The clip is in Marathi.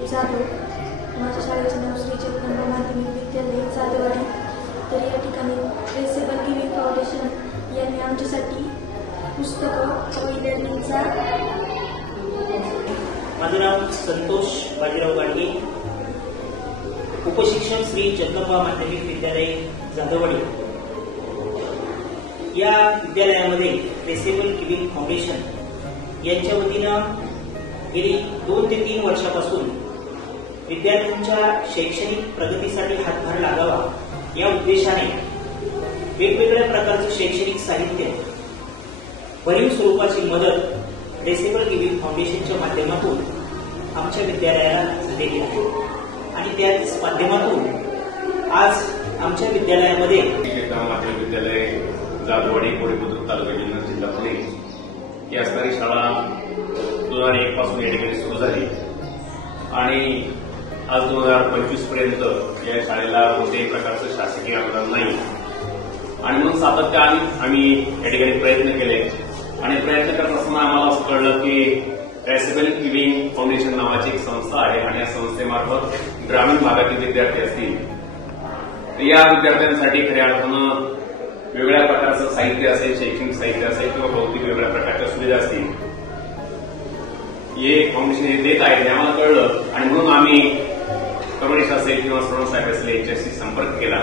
दिलीप जाधव. माझ्या शाळेचे नाव श्री जगदंबा माध्यमिक विद्यालय जाधववाडी. तर या ठिकाणी ट्रेसेबल गिव्हिंग फाउंडेशन यांनी आमच्यासाठी पुस्तकं व लर्निंगचा. माझे नाव संतोष बाजीराव गाडगे, उपशिक्षक श्री जगदंबा माध्यमिक विद्यालय जाधववाडी. या विद्यालयामध्ये ट्रेसेबल गिव्हिंग फाउंडेशन यांच्या वतीनं गेली 2 ते 3 वर्षापासून विद्यार्थ्यांच्या शैक्षणिक प्रगतीसाठी हातभार लागावा या उद्देशाने वेगवेगळ्या प्रकारचे शैक्षणिक साहित्य, भरीव स्वरूपाची मदत ट्रेसेबल गिव्हिंग फाउंडेशनच्या माध्यमातून आमच्या विद्यालयाला झालेली आहे. आणि त्याच माध्यमातून आज आमच्या विद्यालयामध्ये माध्यमिक विद्यालय जाधववाडी कोळीबुद्रुक तालुका जिल्हा पुणे ही असणारी शाळा 2001 पासून या ठिकाणी सुरू झाली आणि आज 2025 पर्यंत या शाळेला कोणत्याही प्रकारचं शासकीय अनुदान नाही. आणि म्हणून सातत्याने आम्ही या ठिकाणी प्रयत्न केले आणि प्रयत्न करत असताना आम्हाला असं कळलं की ट्रेसेबल गिव्हिंग फाउंडेशन नावाची एक संस्था आहे आणि या संस्थेमार्फत ग्रामीण भागातील विद्यार्थी असतील तर या विद्यार्थ्यांसाठी खऱ्या अर्थानं वेगवेगळ्या प्रकारचं साहित्य असेल, शैक्षणिक साहित्य असेल किंवा भौतिक वेगवेगळ्या प्रकारच्या सुविधा असतील हे फाउंडेशन हे देत आहे हे आम्हाला कळलं आणि म्हणून आम्ही करुणेश असेल किंवा सोनल साहेब असेल यांच्याशी संपर्क केला